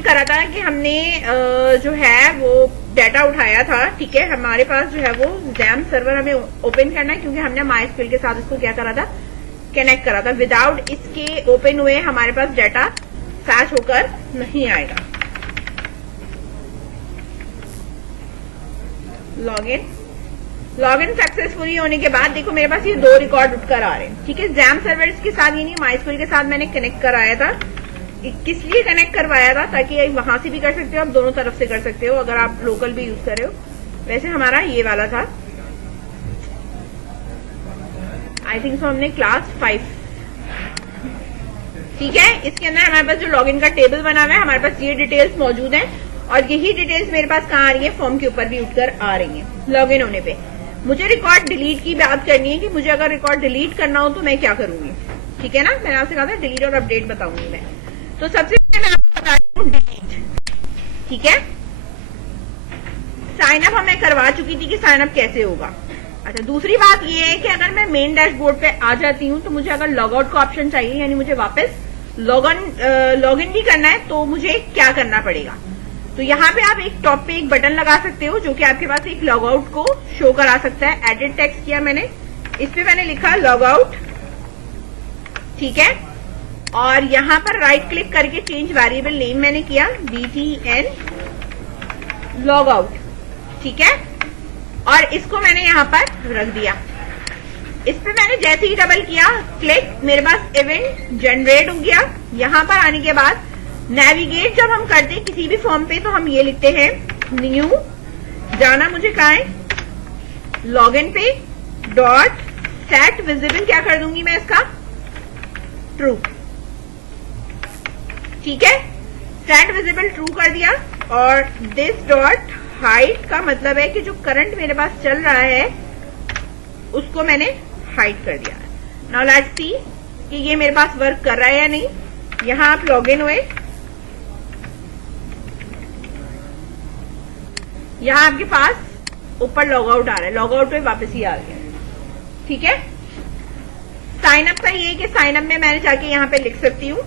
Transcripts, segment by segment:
हमने करा था कि हमने जो है वो डाटा उठाया था, ठीक है। हमारे पास जो है वो XAMPP सर्वर हमें ओपन करना है, क्योंकि हमने MySQL के साथ इसको क्या करा था, कनेक्ट करा था। विदाउट इसके ओपन हुए हमारे पास डाटा फैच होकर नहीं आएगा। लॉगिन सक्सेसफुली होने के बाद देखो मेरे पास ये 2 रिकॉर्ड उठकर आ रहे हैं, ठीक है। XAMPP सर्वर के साथ, यानी MySQL के साथ मैंने कनेक्ट कराया था। किस लिए कनेक्ट करवाया था, ताकि वहां से भी कर सकते हो, आप दोनों तरफ से कर सकते हो अगर आप लोकल भी यूज कर रहे हो। वैसे हमारा ये वाला था, आई थिंक सो हमने क्लास 5, ठीक है। इसके अंदर हमारे पास जो लॉगिन का टेबल बना हुआ है, हमारे पास ये डिटेल्स मौजूद है, और यही डिटेल्स मेरे पास कहाँ आ रही है, फॉर्म के ऊपर भी उठकर आ रही है। लॉगिन होने पे मुझे रिकॉर्ड डिलीट की बात करनी है कि मुझे अगर रिकॉर्ड डिलीट करना हो तो मैं क्या करूंगी, ठीक है ना। मैंने आपसे कहा था डिलीट और अपडेट बताऊंगी मैं। तो सबसे पहले मैं आपको बता रही हूँ डिलीट, ठीक है। साइन अप हमें करवा चुकी थी कि साइन अप कैसे होगा। अच्छा, दूसरी बात ये है कि अगर मैं मेन डैशबोर्ड पे आ जाती हूँ तो मुझे अगर लॉग आउट का ऑप्शन चाहिए, यानी मुझे वापस लॉग इन भी करना है, तो मुझे क्या करना पड़ेगा। तो यहाँ पे आप एक टॉप पे एक बटन लगा सकते हो जो कि आपके पास एक लॉग आउट को शो करा सकता है। एडिट टेक्स्ट किया मैंने, इस पे मैंने लिखा लॉग आउट, ठीक है। और यहाँ पर राइट क्लिक करके चेंज वेरिएबल नेम मैंने किया btn लॉग आउट, ठीक है। और इसको मैंने यहाँ पर रख दिया। इस पे मैंने जैसे ही डबल किया क्लिक, मेरे पास इवेंट जनरेट हो गया। यहाँ पर आने के बाद नेविगेट जब हम करते हैं किसी भी फॉर्म पे तो हम ये लिखते हैं न्यू, जाना मुझे कहाँ है, लॉगिन पे, डॉट सेट विजिबल क्या कर दूंगी मैं इसका, ट्रू, ठीक है। सेट विजिबल ट्रू कर दिया। और दिस डॉट हाइड का मतलब है कि जो करंट मेरे पास चल रहा है उसको मैंने हाइड कर दिया। नाउ लेट्स सी कि ये मेरे पास वर्क कर रहा है या नहीं। यहां आप लॉगिन हुए, यहां आपके पास ऊपर लॉग आउट आ रहा है, लॉग आउट पे वापस ही आ गया, ठीक है। साइन अप का ये कि साइन अप में मैंने जाके यहां पे लिख सकती हूं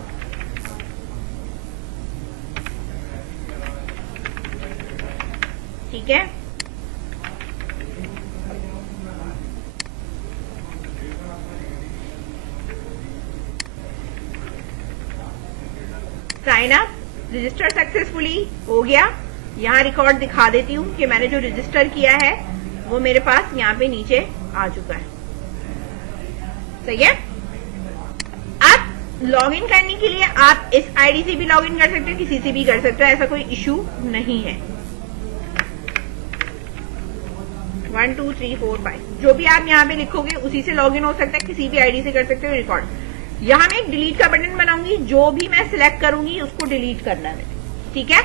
ठीक है। साइन अप रजिस्टर सक्सेसफुली हो गया। यहाँ रिकॉर्ड दिखा देती हूँ कि मैंने जो रजिस्टर किया है वो मेरे पास यहाँ पे नीचे आ चुका है, सही है। अब लॉग इन करने के लिए आप इस आईडी से भी लॉग इन कर सकते हो, किसी से भी कर सकते हो, ऐसा कोई इश्यू नहीं है। 1 2 3 4 5 जो भी आप यहाँ पे लिखोगे उसी से लॉग इन हो सकता है, किसी भी आईडी से कर सकते हो रिकॉर्ड। यहाँ मैं एक डिलीट का बटन बनाऊंगी, जो भी मैं सिलेक्ट करूंगी उसको डिलीट करना है, ठीक है।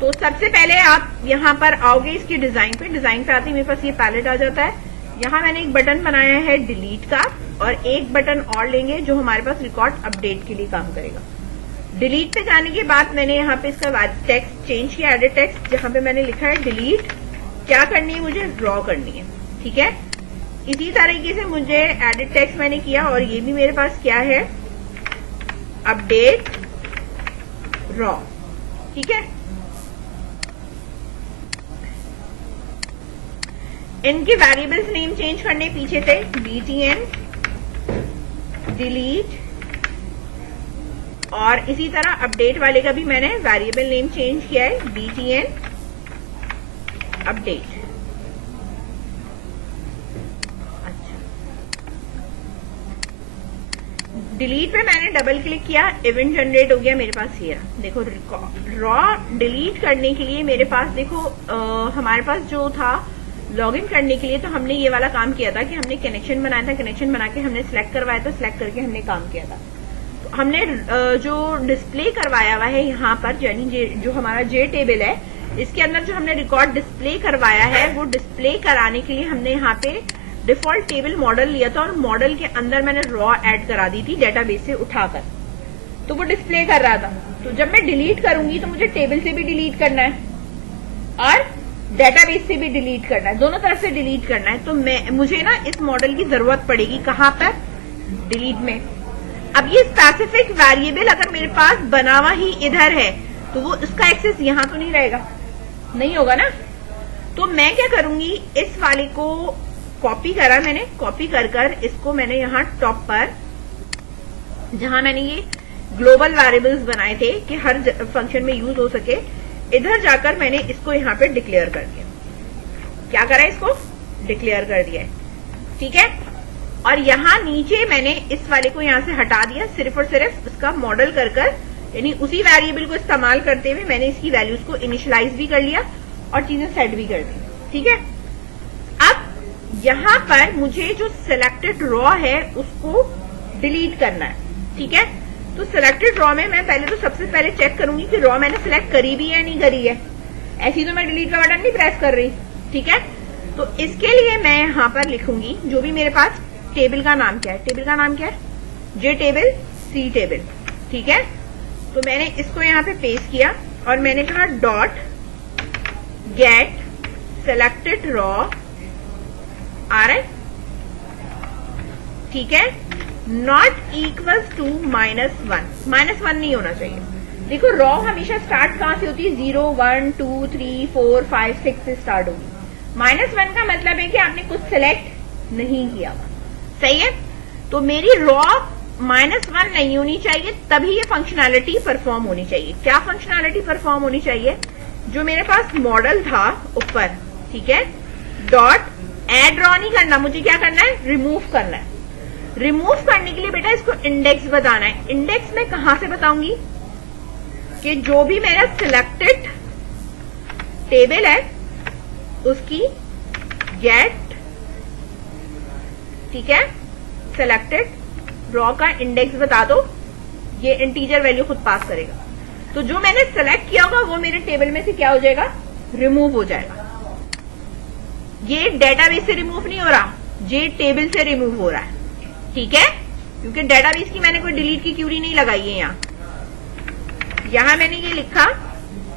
तो सबसे पहले आप यहाँ पर आओगे इसके डिजाइन पे आते ही मेरे पास ये पैलेट आ जाता है। यहाँ मैंने एक बटन बनाया है डिलीट का, और एक बटन और लेंगे जो हमारे पास रिकॉर्ड अपडेट के लिए काम करेगा। डिलीट पे जाने के बाद मैंने यहाँ पे इसका टेक्स्ट चेंज किया, एडिट टेक्स्ट, जहाँ पे मैंने लिखा है डिलीट, क्या करनी है मुझे, ड्रॉ करनी है, ठीक है। इसी तरीके से मुझे एडिट टेक्स्ट मैंने किया, और ये भी मेरे पास क्या है, अपडेट रॉ, ठीक है। इनके वेरिएबल्स नेम चेंज करने पीछे थे, btn डिलीट, और इसी तरह अपडेट वाले का भी मैंने वेरिएबल नेम चेंज किया है, btn अपडेट। अच्छा, डिलीट पे मैंने डबल क्लिक किया, इवेंट जनरेट हो गया मेरे पास। ये देखो रॉ डिलीट करने के लिए मेरे पास देखो हमारे पास जो था लॉगिन करने के लिए, तो हमने ये वाला काम किया था कि हमने कनेक्शन बनाया था, कनेक्शन बना के हमने सिलेक्ट करवाया था, सिलेक्ट करके हमने काम किया था। तो हमने जो डिस्प्ले करवाया हुआ है यहाँ पर, यानी जो हमारा जे टेबल है, इसके अंदर जो हमने रिकॉर्ड डिस्प्ले करवाया है, वो डिस्प्ले कराने के लिए हमने यहाँ पे डिफॉल्ट टेबल मॉडल लिया था, और मॉडल के अंदर मैंने रॉ ऐड करा दी थी डेटाबेस से उठाकर, तो वो डिस्प्ले कर रहा था। तो जब मैं डिलीट करूंगी तो मुझे टेबल से भी डिलीट करना है और डेटाबेस से भी डिलीट करना है, दोनों तरफ से डिलीट करना है। तो मुझे ना इस मॉडल की जरूरत पड़ेगी, कहाँ पर, डिलीट में। अब ये स्पेसिफिक वेरिएबल अगर मेरे पास बना हुआ ही इधर है, तो वो उसका एक्सेस यहाँ तो नहीं रहेगा, नहीं होगा ना। तो मैं क्या करूंगी, इस वाले को कॉपी करा मैंने, कॉपी कर इसको मैंने यहाँ टॉप पर, जहां मैंने ये ग्लोबल वेरिएबल्स बनाए थे कि हर फंक्शन में यूज हो सके, इधर जाकर मैंने इसको यहाँ पे डिक्लेयर कर दिया। क्या करा, इसको डिक्लेयर कर दिया है, ठीक है। और यहाँ नीचे मैंने इस वाले को यहाँ से हटा दिया, सिर्फ और सिर्फ उसका मॉडल कर यानी उसी वेरिएबल को इस्तेमाल करते हुए मैंने इसकी वैल्यूज को इनिशियलाइज भी कर लिया और चीजें सेट भी कर दी, ठीक है। अब यहाँ पर मुझे जो सिलेक्टेड रॉ है उसको डिलीट करना है, ठीक है। तो सिलेक्टेड रॉ में मैं पहले तो सबसे पहले चेक करूंगी कि रॉ मैंने सिलेक्ट करी भी है नहीं करी है। ऐसी तो मैं डिलीट का बटन नहीं प्रेस कर रही, ठीक है। तो इसके लिए मैं यहाँ पर लिखूंगी जो भी मेरे पास टेबल का नाम क्या है, टेबल का नाम क्या है, जे टेबल, सी टेबल, ठीक है। तो मैंने इसको यहाँ पे पेस्ट किया और मैंने कहा डॉट गेट सिलेक्टेड रॉ आ रहा है, ठीक है, नॉट इक्वल्स टू -1। -1 नहीं होना चाहिए। देखो रॉ हमेशा स्टार्ट कहां से होती है, 0 1 2 3 4 5 6 से स्टार्ट होगी। -1 का मतलब है कि आपने कुछ सिलेक्ट नहीं किया, सही है। तो मेरी रॉ -1 नहीं होनी चाहिए, तभी ये फंक्शनैलिटी परफॉर्म होनी चाहिए। क्या फंक्शनैलिटी परफॉर्म होनी चाहिए, जो मेरे पास मॉडल था ऊपर, ठीक है, डॉट एड रॉ नहीं करना, मुझे क्या करना है, रिमूव करना है। रिमूव करने के लिए बेटा इसको इंडेक्स बताना है। इंडेक्स में कहां से बताऊंगी कि जो भी मेरा सिलेक्टेड टेबल है उसकी गेट, ठीक है, सिलेक्टेड रॉ का इंडेक्स बता दो, ये इंटीजर वैल्यू खुद पास करेगा। तो जो मैंने सेलेक्ट किया होगा वो मेरे टेबल में से क्या हो जाएगा, रिमूव हो जाएगा। ये डेटाबेस से रिमूव नहीं हो रहा, ये टेबल से रिमूव हो रहा है, ठीक है, क्योंकि डेटाबेस की मैंने कोई डिलीट की क्यूरी नहीं लगाई है। यहां मैंने ये लिखा,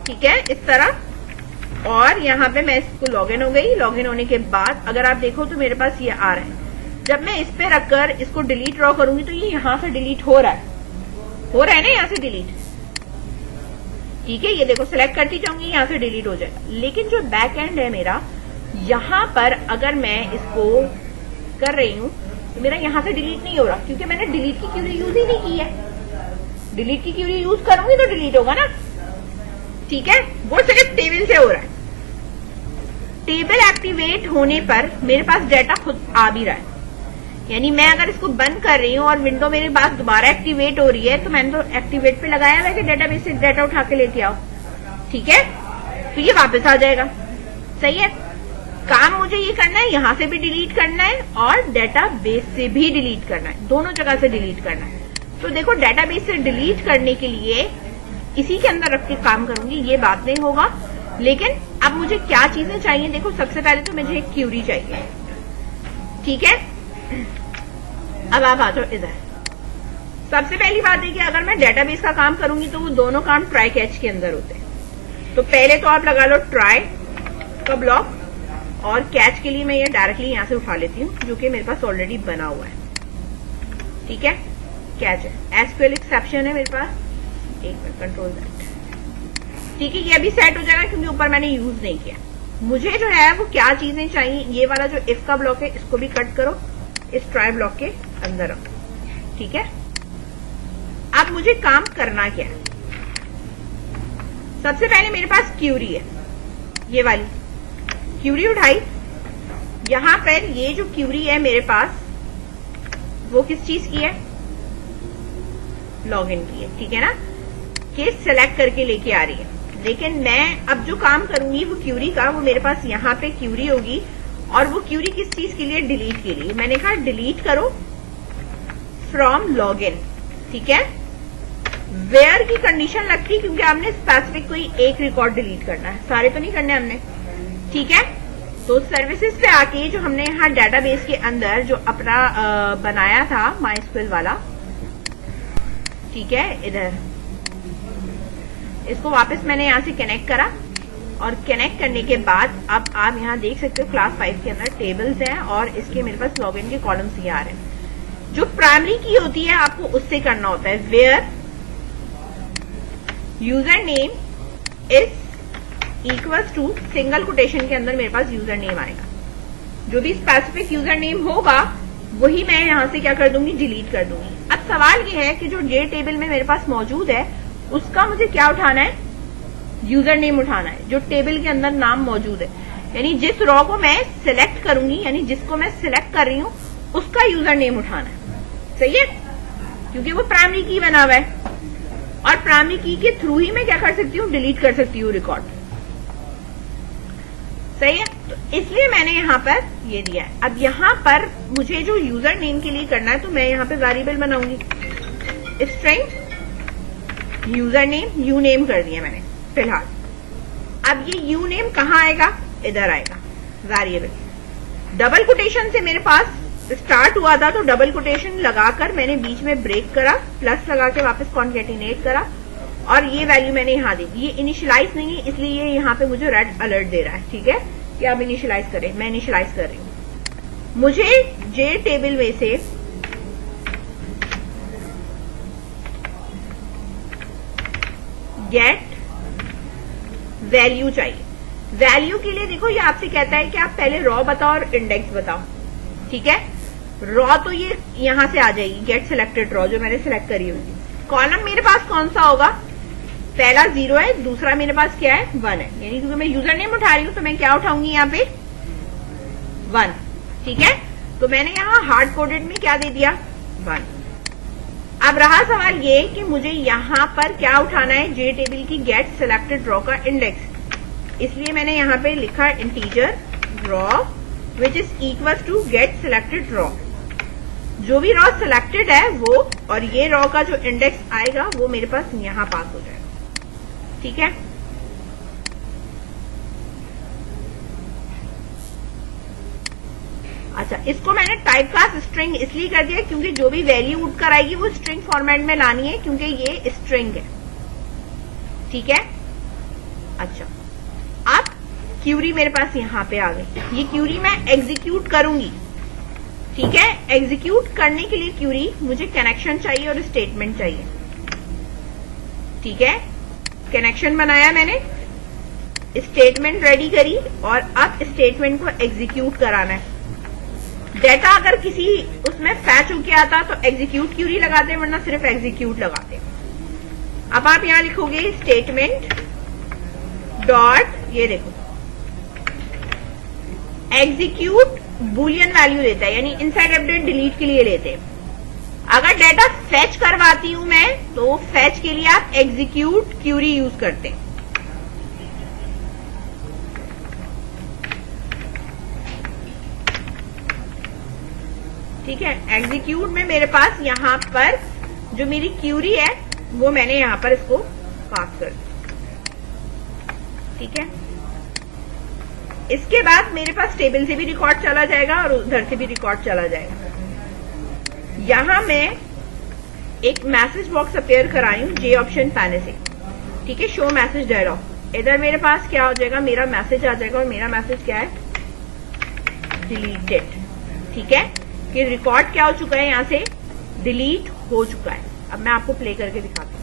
ठीक है, इस तरह, और यहाँ पे मैं इसको लॉगिन हो गई। लॉगिन होने के बाद अगर आप देखो तो मेरे पास ये आ रहा है। जब मैं इस पे रखकर इसको डिलीट ड्रॉ करूंगी तो ये यहां से डिलीट हो रहा है ना, यहां से डिलीट, ठीक है। ये देखो सिलेक्ट करती जाऊंगी, यहां से डिलीट हो जाएगा। लेकिन जो बैक एंड है मेरा, यहां पर अगर मैं इसको कर रही हूं तो मेरा यहां से डिलीट नहीं हो रहा, क्योंकि मैंने डिलीट की क्यूरी यूज ही नहीं की है। डिलीट की क्यूरी यूज करूंगी तो डिलीट होगा ना, ठीक है। वो सिर्फ टेबल से हो रहा है। टेबल एक्टिवेट होने पर मेरे पास डाटा खुद आ भी रहा है, यानी मैं अगर इसको बंद कर रही हूँ और विंडो मेरे पास दोबारा एक्टिवेट हो रही है तो मैंने तो एक्टिवेट पे लगाया हुआ है कि डेटाबेस से डाटा उठा के लेके आओ, ठीक है। तो ये वापस आ जाएगा, सही है। काम मुझे ये करना है, यहां से भी डिलीट करना है और डेटाबेस से भी डिलीट करना है, दोनों जगह से डिलीट करना है। तो देखो डेटाबेस से डिलीट करने के लिए इसी के अंदर रख के काम करूंगी, ये बात नहीं होगा। लेकिन अब मुझे क्या चीजें चाहिए, देखो सबसे पहले तो मुझे एक क्यूरी चाहिए, ठीक है। अब आप आ जाओ इधर। सबसे पहली बात है कि अगर मैं डेटाबेस का काम करूंगी तो वो दोनों काम ट्राई कैच के अंदर होते हैं। तो पहले तो आप लगा लो ट्राई का ब्लॉक, और कैच के लिए मैं ये डायरेक्टली यहां से उठा लेती हूँ जो कि मेरे पास ऑलरेडी बना हुआ है, ठीक है। कैच है, एसक्यूएल एक्सेप्शन है मेरे पास, एक मिनट, कंट्रोल दैट, ठीक है। ये अभी सेट हो जाएगा क्योंकि ऊपर मैंने यूज नहीं किया। मुझे जो है वो क्या चीजें चाहिए, ये वाला जो इफ का ब्लॉक है इसको भी कट करो, इस ट्राई ब्लॉक के अंदर रखो, ठीक है। अब मुझे काम करना क्या है, सबसे पहले मेरे पास क्यूरी है, ये वाली क्यूरी उठाई। यहां पर ये जो क्यूरी है मेरे पास वो किस चीज की है, लॉगिन की है, ठीक है ना, कि सिलेक्ट करके लेके आ रही है। लेकिन मैं अब जो काम करूंगी वो क्यूरी का, वो मेरे पास यहाँ पे क्यूरी होगी, और वो क्यूरी किस चीज के लिए, डिलीट के लिए। मैंने कहा डिलीट करो फ्रॉम लॉगिन, ठीक है। वेयर की कंडीशन लगती है क्योंकि हमने स्पेसिफिक कोई एक रिकॉर्ड डिलीट करना है, सारे तो नहीं करने हमने, ठीक है। तो सर्विसेज पे आके जो हमने यहाँ डेटाबेस के अंदर जो अपना बनाया था MySQL वाला, ठीक है, इधर इसको वापस मैंने यहाँ से कनेक्ट करा, और कनेक्ट करने के बाद अब आप यहाँ देख सकते हो क्लास 5 के अंदर टेबल्स हैं और इसके मेरे पास लॉगिन के कॉलम्स ये आ रहे हैं। जो प्राइमरी की होती है आपको उससे करना होता है, where user name is equals to single quotation के अंदर मेरे पास यूजर नेम आएगा। जो भी स्पेसिफिक यूजर नेम होगा वही मैं यहां से क्या कर दूंगी, डिलीट कर दूंगी। अब सवाल ये है कि जो जे टेबल में मेरे पास मौजूद है उसका मुझे क्या उठाना है, यूजर नेम उठाना है जो टेबल के अंदर नाम मौजूद है। यानी जिस रॉ को मैं सिलेक्ट करूंगी, यानी जिसको मैं सिलेक्ट कर रही हूं उसका यूजर नेम उठाना है। सही है, क्योंकि वो प्राइमरी की बना हुआ है और प्राइमरी की के थ्रू ही मैं क्या कर सकती हूँ, डिलीट कर सकती हूँ रिकॉर्ड। सही है, तो इसलिए मैंने यहां पर ये दिया है। अब यहां पर मुझे जो यूजर नेम के लिए करना है तो मैं यहां पे वेरिएबल बनाऊंगी, string user name, you name कर दिया मैंने फिलहाल। अब ये यू नेम कहां आएगा, इधर आएगा वेरिएबल। डबल कोटेशन से मेरे पास स्टार्ट हुआ था तो डबल कोटेशन लगाकर मैंने बीच में ब्रेक करा, प्लस लगा के वापस कॉन्केटिनेट करा और ये वैल्यू मैंने यहां दी। ये इनिशियलाइज नहीं है इसलिए ये यहां पे मुझे रेड अलर्ट दे रहा है। ठीक है, कि आप इनिशियलाइज करें, मैं इनिशियलाइज कर रही हूं। मुझे जे टेबल में से गेट वैल्यू चाहिए। वैल्यू के लिए देखो ये आपसे कहता है कि आप पहले रॉ बताओ और इंडेक्स बताओ। ठीक है, रॉ तो ये यहां से आ जाएगी, गेट सिलेक्टेड रॉ जो मैंने सिलेक्ट करी होगी। कॉलम मेरे पास कौन सा होगा, पहला 0 है, दूसरा मेरे पास क्या है, 1 है। यानी क्योंकि मैं यूजर नेम उठा रही हूं तो मैं क्या उठाऊंगी यहाँ पे, 1। ठीक है, तो मैंने यहाँ हार्ड कोडेड में क्या दे दिया, 1। अब रहा सवाल ये कि मुझे यहाँ पर क्या उठाना है, जे टेबल की गेट सिलेक्टेड रॉ का इंडेक्स। इसलिए मैंने यहाँ पे लिखा integer row which is equal to get selected row. जो भी रॉ सिलेक्टेड है वो और ये रॉ का जो इंडेक्स आएगा वो मेरे पास यहां पास हो जाएगा। ठीक है, अच्छा, इसको मैंने टाइप कास्ट स्ट्रिंग इसलिए कर दिया क्योंकि जो भी वैल्यू उठकर आएगी वो स्ट्रिंग फॉर्मेट में लानी है क्योंकि ये स्ट्रिंग है। ठीक है, अच्छा, अब क्यूरी मेरे पास यहां पे आ गई। ये क्यूरी मैं एग्जीक्यूट करूंगी। ठीक है, एग्जीक्यूट करने के लिए क्यूरी मुझे कनेक्शन चाहिए और स्टेटमेंट चाहिए। ठीक है, कनेक्शन बनाया मैंने, स्टेटमेंट रेडी करी और अब स्टेटमेंट को एग्जीक्यूट कराना है। डेटा अगर किसी उसमें फैच होके आता तो एग्जीक्यूट क्यूरी लगाते, वरना सिर्फ एग्जीक्यूट लगाते। अब आप यहां लिखोगे स्टेटमेंट डॉट, ये देखो एग्जीक्यूट बुलियन वैल्यू लेता है, यानी इनसाइड अपडेट डिलीट के लिए लेते हैं। अगर डेटा फेच करवाती हूं मैं तो फेच के लिए आप एग्जीक्यूट क्यूरी यूज करते हैं। ठीक है, एग्जीक्यूट में मेरे पास यहां पर जो मेरी क्यूरी है वो मैंने यहां पर इसको पास कर दिया। ठीक है, इसके बाद मेरे पास टेबल से भी रिकॉर्ड चला जाएगा और उधर से भी रिकॉर्ड चला जाएगा। यहां मैं एक मैसेज बॉक्स अपेयर कराई हूं जे ऑप्शन पैनल से। ठीक है, शो मैसेज डायलॉग, इधर मेरे पास क्या हो जाएगा, मेरा मैसेज आ जाएगा और मेरा मैसेज क्या है, डिलीटेड। ठीक है, कि रिकॉर्ड क्या हो चुका है, यहां से डिलीट हो चुका है। अब मैं आपको प्ले करके दिखाती हूँ।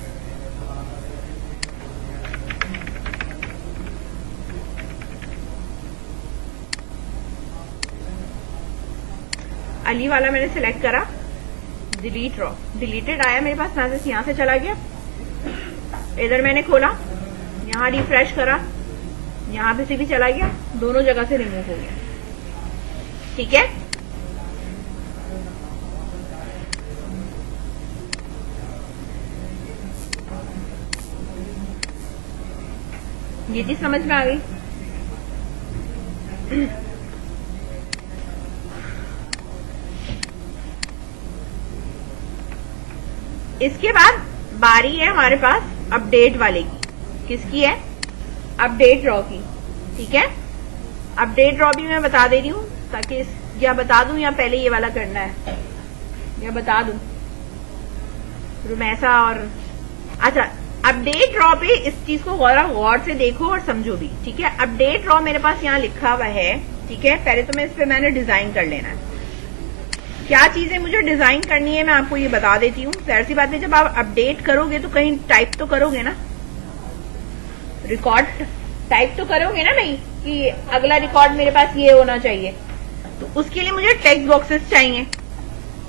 अली वाला मैंने सिलेक्ट करा, डिलीट रॉ, डिलीटेड आया मेरे पास मैसेज, यहां से चला गया। इधर मैंने खोला, यहां रिफ्रेश करा, यहां पे से भी चला गया, दोनों जगह से रिमूव हो गया। ठीक है, ये चीज समझ में आ गई। इसके बाद बारी है हमारे पास अपडेट वाले की। किसकी है, अपडेट रॉ की। ठीक है, अपडेट रॉ भी मैं बता दे रही हूं ताकि या बता दूं या पहले ये वाला करना है, या बता दूं रुमैसा और, अच्छा, अपडेट रॉ पे इस चीज को गौर से देखो और समझो भी। ठीक है, अपडेट रॉ मेरे पास यहाँ लिखा हुआ है। ठीक है, पहले तो मैं इस पे मैंने डिजाइन कर लेना है। क्या चीजें मुझे डिजाइन करनी है मैं आपको ये बता देती हूँ। जाहिर सी बात है, जब आप अपडेट करोगे तो कहीं टाइप तो करोगे ना, रिकॉर्ड टाइप तो करोगे ना भाई कि अगला रिकॉर्ड मेरे पास ये होना चाहिए, तो उसके लिए मुझे टेक्स्ट बॉक्सेस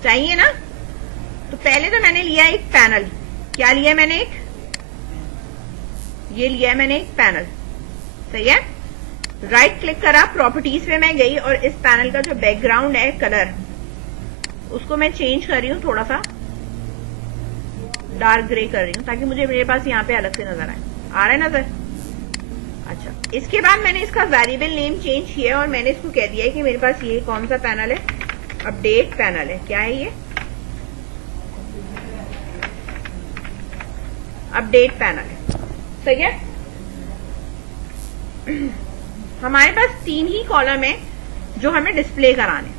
चाहिए ना। तो पहले तो मैंने लिया एक पैनल। क्या लिया मैंने? ये लिया मैंने एक पैनल, सही है। राइट क्लिक करा, प्रॉपर्टीज पे मैं गई और इस पैनल का जो बैकग्राउंड है कलर, उसको मैं चेंज कर रही हूँ, थोड़ा सा डार्क ग्रे कर रही हूँ ताकि मुझे मेरे पास यहाँ पे अलग से नजर आए। आ रहा है नजर? अच्छा, इसके बाद मैंने इसका वेरिएबल नेम चेंज किया और मैंने इसको कह दिया है कि मेरे पास ये कौन सा पैनल है, अपडेट पैनल है। क्या है ये? अपडेट पैनल है, सही है। हमारे पास 3 ही कॉलम है जो हमें डिस्प्ले कराने,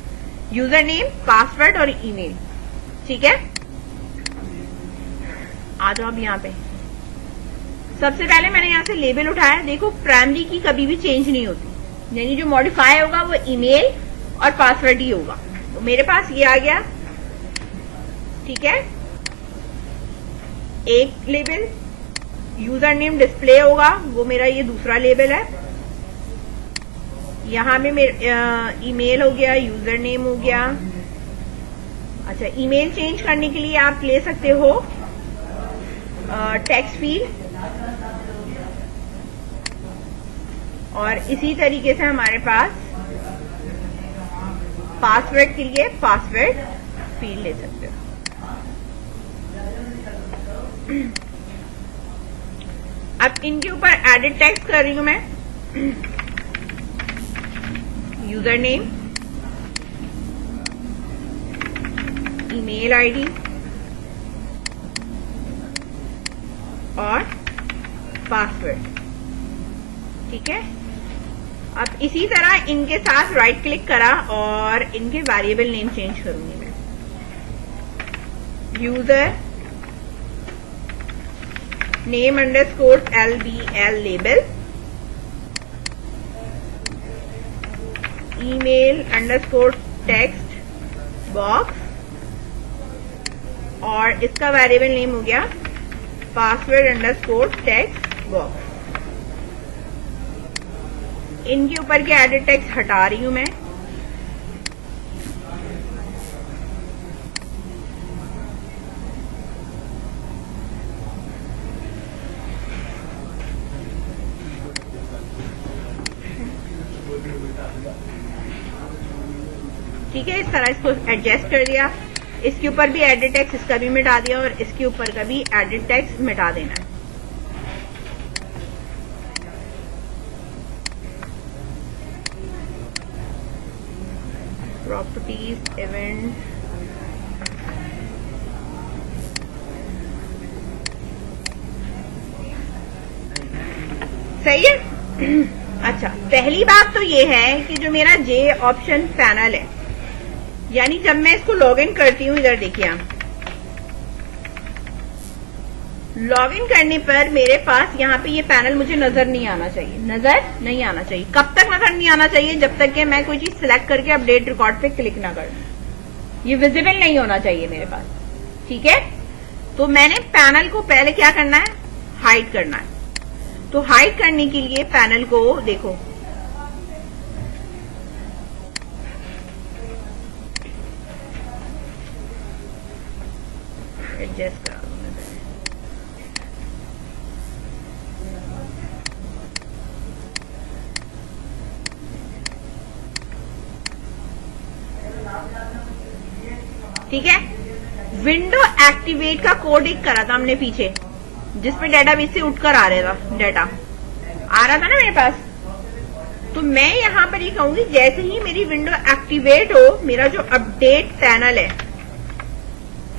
यूजर नेम, पासवर्ड और ईमेल, ठीक है। आ जाओ अब यहाँ पे। सबसे पहले मैंने यहाँ से लेबल उठाया। देखो प्राइमरी की कभी भी चेंज नहीं होती, यानी जो मॉडिफाई होगा वो ईमेल और पासवर्ड ही होगा। तो मेरे पास ये आ गया, ठीक है। एक लेबल यूजर नेम डिस्प्ले होगा, वो मेरा ये दूसरा लेबल है। यहाँ पे मेरा ईमेल हो गया, यूजर नेम हो गया। अच्छा, ईमेल चेंज करने के लिए आप ले सकते हो टेक्स्ट फील्ड, और इसी तरीके से हमारे पास पासवर्ड के लिए पासवर्ड फील्ड ले सकते हो। अब इनके ऊपर एडिट टेक्स्ट कर रही हूं मैं। यूजर नेम, ईमेल आईडी और पासवर्ड, ठीक है। अब इसी तरह इनके साथ राइट क्लिक करा और इनके वेरिएबल नेम चेंज करूंगी मैं। User name underscore LBL label, email underscore text box, और इसका वेरिएबल नेम हो गया पासवर्ड अंडरस्कोर टेक्स्ट बॉक्स। इनके ऊपर के एडिट टेक्स्ट हटा रही हूं मैं। ठीक है, इस तरह इसको एडजस्ट कर दिया। इसके ऊपर भी एडिट टेक्स्ट, इसका भी मिटा दिया, और इसके ऊपर का भी एडिट टेक्स्ट मिटा देना है। प्रॉपर्टीज, इवेंट, सही है। अच्छा, पहली बात तो ये है कि जो मेरा जे ऑप्शन पैनल है, यानी जब मैं इसको लॉगिन करती हूँ, इधर देखिए आप, लॉगिन करने पर मेरे पास यहाँ पे ये पैनल मुझे नजर नहीं आना चाहिए, नजर नहीं आना चाहिए। कब तक नजर नहीं आना चाहिए? जब तक कि मैं कोई चीज सिलेक्ट करके अपडेट रिकॉर्ड पे क्लिक ना करूं। ये विजिबल नहीं होना चाहिए मेरे पास, ठीक है। तो मैंने पैनल को पहले क्या करना है? हाइड करना है। तो हाइड करने के लिए पैनल को देखो, एडजस्ट करा दूं मैं पहले। ठीक है, विंडो एक्टिवेट का कोड एक करा था हमने पीछे, जिसपे डेटाबेस से उठकर आ रहा था, डाटा आ रहा था ना मेरे पास। तो मैं यहां पर ये कहूंगी, जैसे ही मेरी विंडो एक्टिवेट हो, मेरा जो अपडेट पैनल है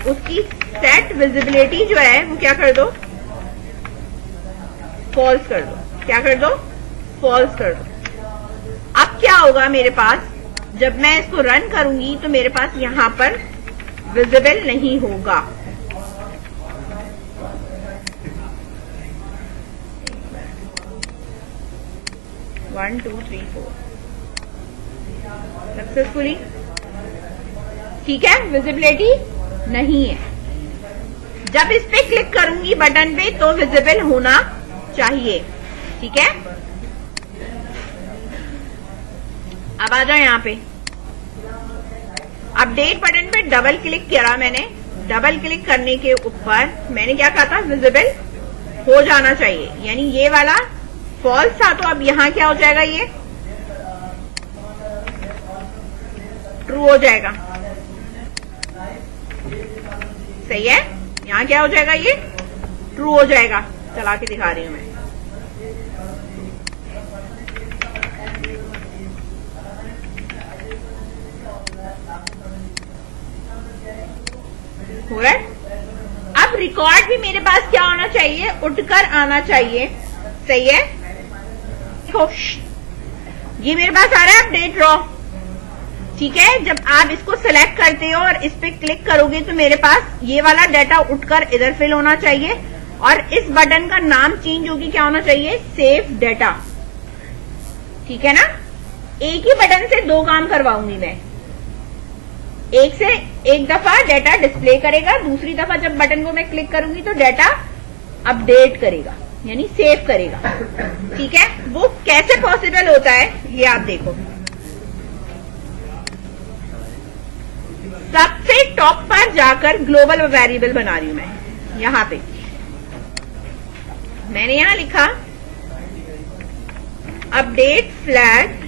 उसकी सेट विजिबिलिटी जो है वो क्या कर दो? फॉल्स कर दो। क्या कर दो? फॉल्स कर दो। अब क्या होगा मेरे पास, जब मैं इसको रन करूंगी तो मेरे पास यहां पर विजिबल नहीं होगा। One two three four successfully, ठीक है, विजिबिलिटी नहीं है। जब इस पे क्लिक करूंगी बटन पे तो विजिबल होना चाहिए। ठीक है, अब आ जाओ यहाँ पे अपडेट बटन पे डबल क्लिक करा मैंने। डबल क्लिक करने के ऊपर मैंने क्या कहा था, विजिबल हो जाना चाहिए, यानी ये वाला फॉल्स था, तो अब यहाँ क्या हो जाएगा, ये ट्रू हो जाएगा। सही है, यहाँ क्या हो जाएगा, ये ट्रू हो जाएगा। चला के दिखा रही हूं मैं। हो रहा है। अब रिकॉर्ड भी मेरे पास क्या होना चाहिए, उठकर आना चाहिए। सही है, ये मेरे पास आ रहा है अपडेट रॉ। ठीक है, जब आप इसको सिलेक्ट करते हो और इस पे क्लिक करोगे तो मेरे पास ये वाला डाटा उठकर इधर फिल होना चाहिए, और इस बटन का नाम चेंज होगी, क्या होना चाहिए, सेव डाटा। ठीक है ना, एक ही बटन से दो काम करवाऊंगी मैं। एक दफा डाटा डिस्प्ले करेगा, दूसरी दफा जब बटन को मैं क्लिक करूंगी तो डाटा अपडेट करेगा, यानी सेव करेगा। ठीक है, वो कैसे पॉसिबल होता है ये आप देखो। सबसे टॉप पर जाकर ग्लोबल वेरिएबल बना रही हूं मैं। यहां पे मैंने यहां लिखा अपडेट फ्लैग।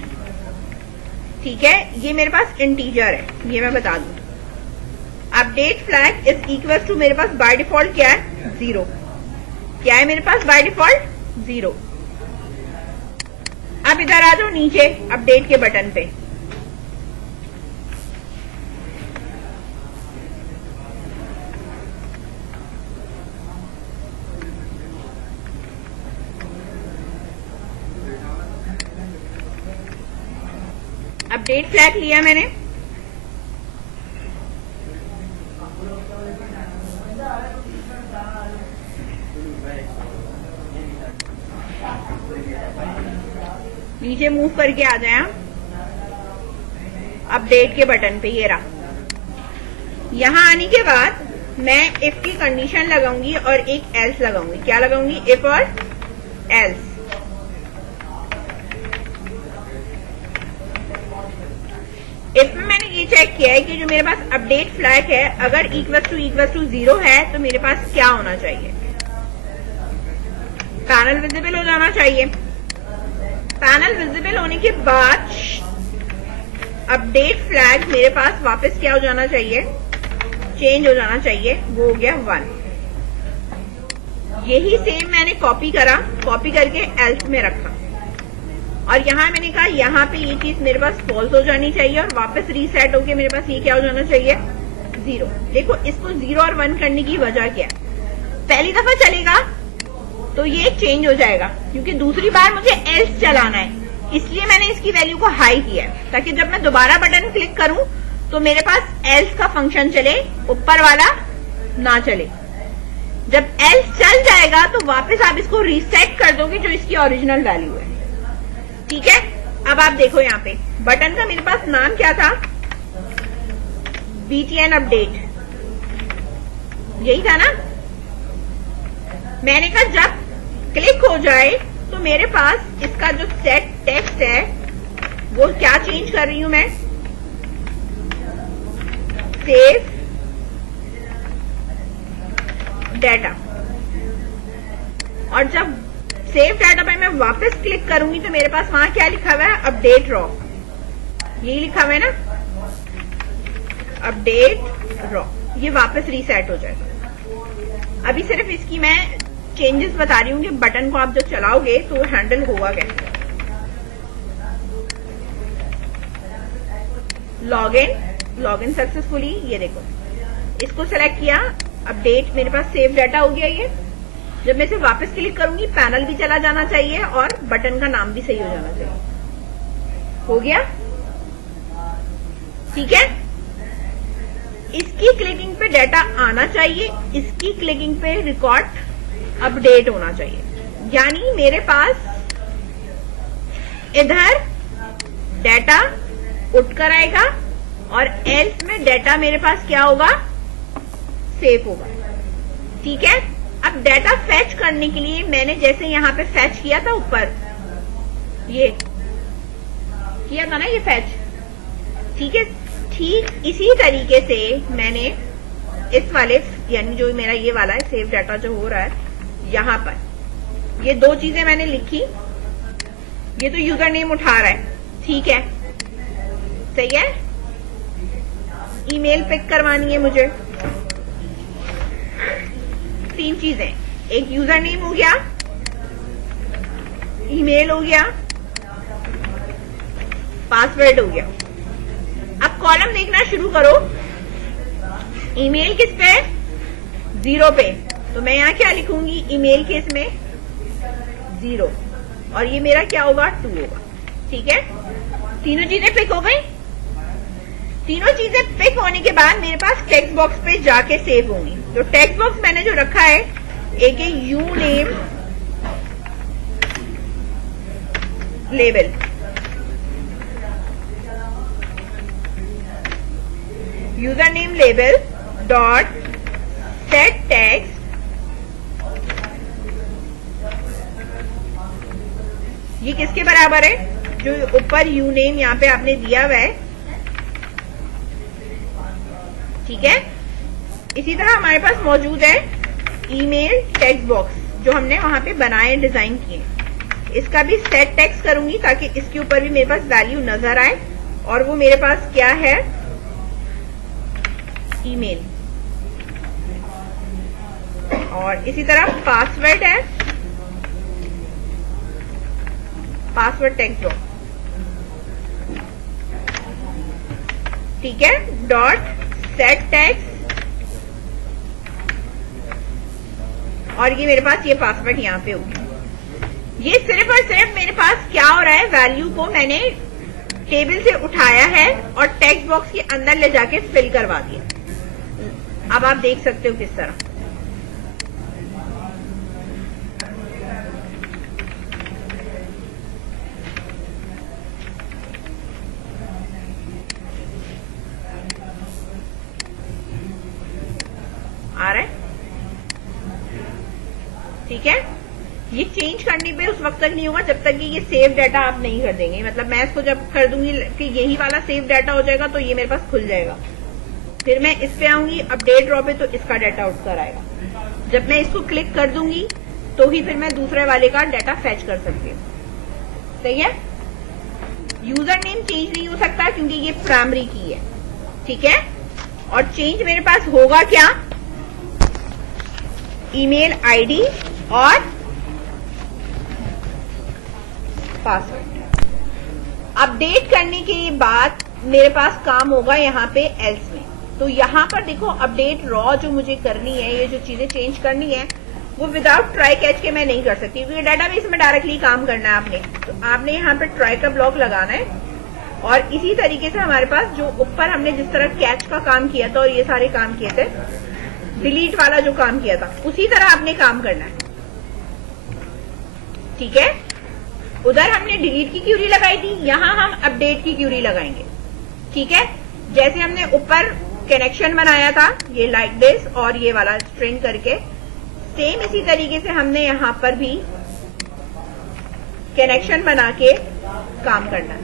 ठीक है, ये मेरे पास इंटीजर है, ये मैं बता दूं। Update flag is equal to मेरे पास बाय डिफॉल्ट क्या है, 0। क्या है मेरे पास बाय डिफॉल्ट, 0। अब इधर आ जाओ नीचे अपडेट के बटन पे। अपडेट फ्लैग लिया मैंने। नीचे मूव करके आ जाए अपडेट के बटन पे, ये रहा। यहां आने के बाद मैं इफ की कंडीशन लगाऊंगी और एक एल्स लगाऊंगी। क्या लगाऊंगी, इफ और एल्स। इफ में मैंने ये चेक किया है कि जो मेरे पास अपडेट फ्लैग है, अगर इक्वल टू 0 है तो मेरे पास क्या होना चाहिए, पैनल विजिबल हो जाना चाहिए। पैनल विजिबल होने के बाद अपडेट फ्लैग मेरे पास वापस क्या हो जाना चाहिए, चेंज हो जाना चाहिए, वो हो गया 1। यही सेम मैंने कॉपी करा, कॉपी करके एल्स में रखा, और यहां मैंने कहा यहां पे ये चीज मेरे पास फॉल्स हो जानी चाहिए, और वापस रीसेट होके मेरे पास ये क्या हो जाना चाहिए, 0। देखो, इसको 0 और 1 करने की वजह क्या है, पहली दफा चलेगा तो ये चेंज हो जाएगा, क्योंकि दूसरी बार मुझे एल्स चलाना है, इसलिए मैंने इसकी वैल्यू को हाई किया है, ताकि जब मैं दोबारा बटन क्लिक करूं तो मेरे पास एल्स का फंक्शन चले, ऊपर वाला ना चले। जब एल्स चल जाएगा तो वापस आप इसको रीसेट कर दोगे जो इसकी ओरिजिनल वैल्यू है। ठीक है, अब आप देखो यहाँ पे बटन का मेरे पास नाम क्या था, BTN अपडेट, यही था ना। मैंने कहा जब क्लिक हो जाए तो मेरे पास इसका जो सेट टेक्स्ट है वो क्या चेंज कर रही हूं मैं, सेव डाटा। और जब सेव डाटा पे मैं वापस क्लिक करूंगी तो मेरे पास वहां क्या लिखा हुआ है, अपडेट रॉ, यही लिखा हुआ है ना, अपडेट रॉ। ये वापस रीसेट हो जाएगा। अभी सिर्फ इसकी मैं चेंजेस बता रही हूँ कि बटन को आप जब चलाओगे तो हैंडल होगा कैसे। लॉगिन सक्सेसफुली, ये देखो इसको सेलेक्ट किया, अपडेट मेरे पास सेव डाटा हो गया। ये जब मैं इसे वापस क्लिक करूंगी पैनल भी चला जाना चाहिए और बटन का नाम भी सही हो जाना चाहिए। हो गया, ठीक है। इसकी क्लिकिंग पे डाटा आना चाहिए, इसकी क्लिकिंग पे रिकॉर्ड अपडेट होना चाहिए, यानी मेरे पास इधर डाटा उठकर आएगा और एल्स में डाटा मेरे पास क्या होगा, सेव होगा। ठीक है, अब अब डाटा फैच करने के लिए मैंने जैसे यहाँ पे फैच किया था ऊपर, ये किया था ना ये फैच, ठीक है, ठीक इसी तरीके से मैंने इस वाले यानी जो मेरा ये वाला है सेव डाटा जो हो रहा है, यहाँ पर ये दो चीजें मैंने लिखी। ये तो यूजर नेम उठा रहा है, ठीक है, सही है। ईमेल पिक करवानी है मुझे, तीन चीजें, एक यूजर नेम हो गया, ईमेल हो गया, पासवर्ड हो गया। अब कॉलम देखना शुरू करो। ईमेल किस पे? 0 पे, तो मैं यहाँ क्या लिखूंगी? ईमेल के इसमें 0, और ये मेरा क्या होगा? 2 होगा, ठीक है। तीनों चीजें पिक हो गई। तीनों चीजें पिक होने के बाद मेरे पास टेक्स्ट बॉक्स पे जाके सेव होंगी। तो टेक्स्ट बॉक्स मैंने जो रखा है, एक है you name label, user name label dot set text, ये किसके बराबर है? जो ऊपर यू नेम यहाँ पे आपने दिया हुआ है, ठीक है। इसी तरह हमारे पास मौजूद है ईमेल टेक्स्ट बॉक्स जो हमने वहां पे बनाए, डिजाइन किए। इसका भी सेट टेक्स्ट करूंगी ताकि इसके ऊपर भी मेरे पास वैल्यू नजर आए, और वो मेरे पास क्या है? ईमेल। और इसी तरह पासवर्ड है, पासवर्ड टेक्स्ट बॉक्स, ठीक है, डॉट सेट टेक्स्ट, और ये मेरे पास ये पासवर्ड यहाँ पे होगी। ये सिर्फ और सिर्फ मेरे पास क्या हो रहा है? वैल्यू को मैंने टेबल से उठाया है और टेक्स्ट बॉक्स के अंदर ले जाके फिल करवा दिया। अब आप देख सकते हो किस तरह। आ रहा है, ठीक है। ये चेंज करने पे उस वक्त तक नहीं होगा जब तक कि ये सेव डाटा आप नहीं कर देंगे। मतलब मैं इसको जब कर दूंगी कि यही वाला सेव डाटा हो जाएगा तो ये मेरे पास खुल जाएगा। फिर मैं इस पे आऊंगी अपडेट ड्रॉ पे, तो इसका डाटा उठकर आएगा। जब मैं इसको क्लिक कर दूंगी तो ही फिर मैं दूसरे वाले का डाटा फैच कर सकती हूँ, सही है। यूजर नेम चेंज नहीं हो सकता क्योंकि ये प्राइमरी की है, ठीक है। और चेंज मेरे पास होगा क्या? ईमेल आईडी और पासवर्ड। अपडेट करने के बाद मेरे पास काम होगा यहाँ पे एल्स में। तो यहाँ पर देखो अपडेट रॉ जो मुझे करनी है, ये जो चीजें चेंज करनी है वो विदाउट ट्राई कैच के मैं नहीं कर सकती क्योंकि डाटाबेस में डायरेक्टली काम करना है आपने। तो आपने यहाँ पे ट्राई का ब्लॉक लगाना है, और इसी तरीके से हमारे पास जो ऊपर हमने जिस तरह कैच का काम किया था और ये सारे काम किए थे, डिलीट वाला जो काम किया था, उसी तरह आपने काम करना है, ठीक है। उधर हमने डिलीट की क्यूरी लगाई थी, यहाँ हम अपडेट की क्यूरी लगाएंगे, ठीक है। जैसे हमने ऊपर कनेक्शन बनाया था ये लाइक दिस और ये वाला स्ट्रिंग करके, सेम इसी तरीके से हमने यहाँ पर भी कनेक्शन बना के काम करना है,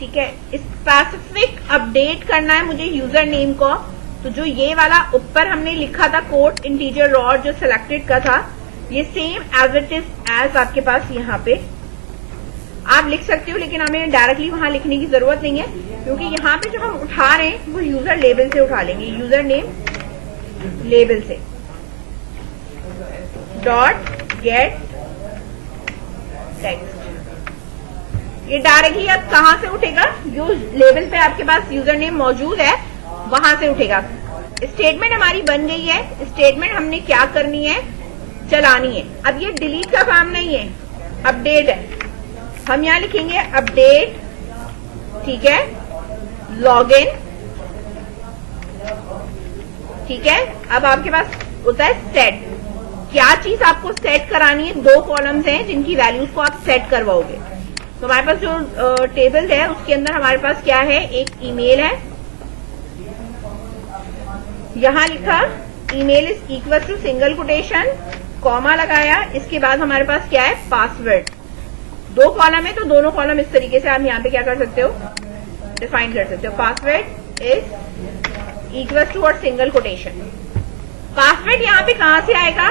ठीक है। स्पेसिफिक अपडेट करना है मुझे यूजर नेम को। तो जो ये वाला ऊपर हमने लिखा था कोट इंटीजर रॉ जो सिलेक्टेड का था, ये same as it is as आपके पास यहाँ पे आप लिख सकते हो, लेकिन हमें डायरेक्टली वहां लिखने की जरूरत नहीं है क्योंकि यहाँ पे जो हम उठा रहे हैं वो यूजर लेबल से उठा लेंगे, यूजर नेम लेबल से। डॉट गेट टेक्स्ट, ये डायरेक्टली अब कहां से उठेगा? जो लेबल पे आपके पास यूजर नेम मौजूद है वहां से उठेगा। स्टेटमेंट हमारी बन गई है। स्टेटमेंट हमने क्या करनी है? चलानी है। अब ये डिलीट का काम नहीं है, अपडेट है। हम यहाँ लिखेंगे अपडेट, ठीक है, लॉगिन, ठीक है। अब आपके पास होता है सेट। क्या चीज आपको सेट करानी है? 2 कॉलम्स हैं जिनकी वैल्यूज को आप सेट करवाओगे। तो हमारे पास जो टेबल है उसके अंदर हमारे पास क्या है? एक ईमेल है, यहां लिखा email is equal to single quotation, comma लगाया, इसके बाद हमारे पास क्या है, पासवर्ड। 2 कॉलम है तो दोनों कॉलम इस तरीके से आप यहाँ पे क्या कर सकते हो, डिफाइन कर सकते हो। पासवर्ड इज इक्वल टू और सिंगल कोटेशन। पासवर्ड यहाँ पे कहां से आएगा,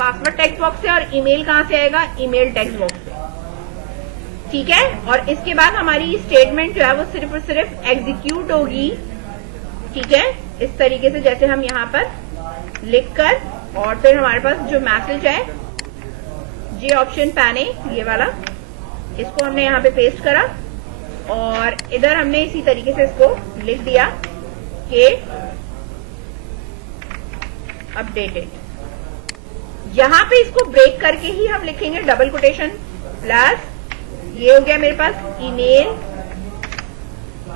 पासवर्ड टेक्स्ट बॉक्स से, और ईमेल कहां से आएगा, ईमेल टेक्स्ट बॉक्स से। ठीक है, और इसके बाद हमारी स्टेटमेंट जो है वो सिर्फ और सिर्फ एग्जीक्यूट होगी। ठीक है, इस तरीके से जैसे हम यहाँ पर लिखकर, और फिर हमारे पास जो मैसेज है जे ऑप्शन पैन है ये वाला, इसको हमने यहाँ पे पेस्ट करा और इधर हमने इसी तरीके से इसको लिख दिया कि अपडेटेड। यहां पे इसको ब्रेक करके ही हम लिखेंगे डबल कोटेशन प्लस, ये हो गया मेरे पास email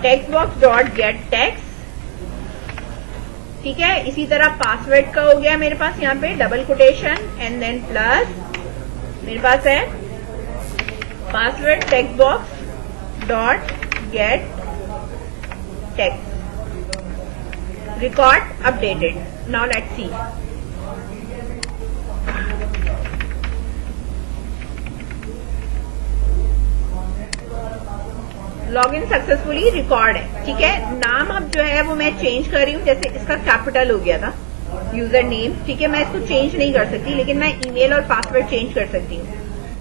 text box dot get text. ठीक है, इसी तरह पासवर्ड का हो गया मेरे पास यहाँ पे double quotation and then plus मेरे पास है password text box dot get text, record updated. Now let's see. Login successfully record है। ठीक है, नाम अब जो है वो मैं चेंज कर रही हूँ, जैसे इसका कैपिटल हो गया था यूजर नेम। ठीक है, मैं इसको चेंज नहीं कर सकती, लेकिन मैं ईमेल और पासवर्ड चेंज कर सकती हूँ।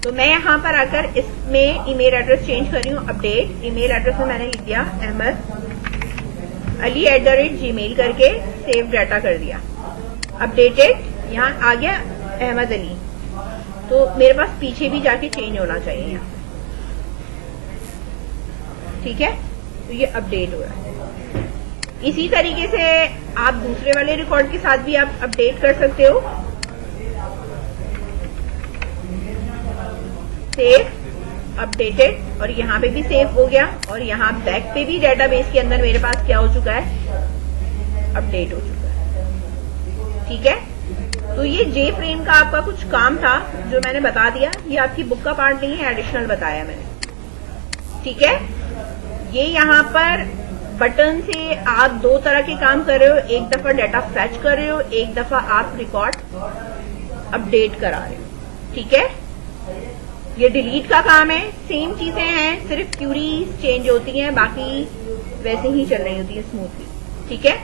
तो मैं यहाँ पर आकर इसमें ईमेल एड्रेस चेंज कर रही हूँ, अपडेट। ईमेल एड्रेस में मैंने लिख दिया ahmad@gmail करके सेव डाटा कर दिया, अपडेटेड। यहाँ आ गया अहमद अली, तो मेरे पास पीछे भी जाके चेंज होना चाहिए यहाँ। ठीक है, तो ये अपडेट हुआ है। इसी तरीके से आप दूसरे वाले रिकॉर्ड के साथ भी आप अपडेट कर सकते हो। सेव अपडेटेड, और यहाँ पे भी सेव हो गया, और यहाँ बैक पे भी डेटाबेस के अंदर मेरे पास क्या हो चुका है, अपडेट हो चुका है। ठीक है, तो ये जे फ्रेम का आपका कुछ काम था जो मैंने बता दिया। ये आपकी बुक का पार्ट नहीं है, एडिशनल बताया मैंने। ठीक है, ये यहाँ पर बटन से आप 2 तरह के काम कर रहे हो, एक दफा डाटा फैच कर रहे हो, एक दफा आप रिकॉर्ड अपडेट करा रहे हो। ठीक है, ये डिलीट का काम है, सेम चीजें हैं, सिर्फ क्यूरीज चेंज होती हैं, बाकी वैसे ही चल रही होती है स्मूथली। ठीक है।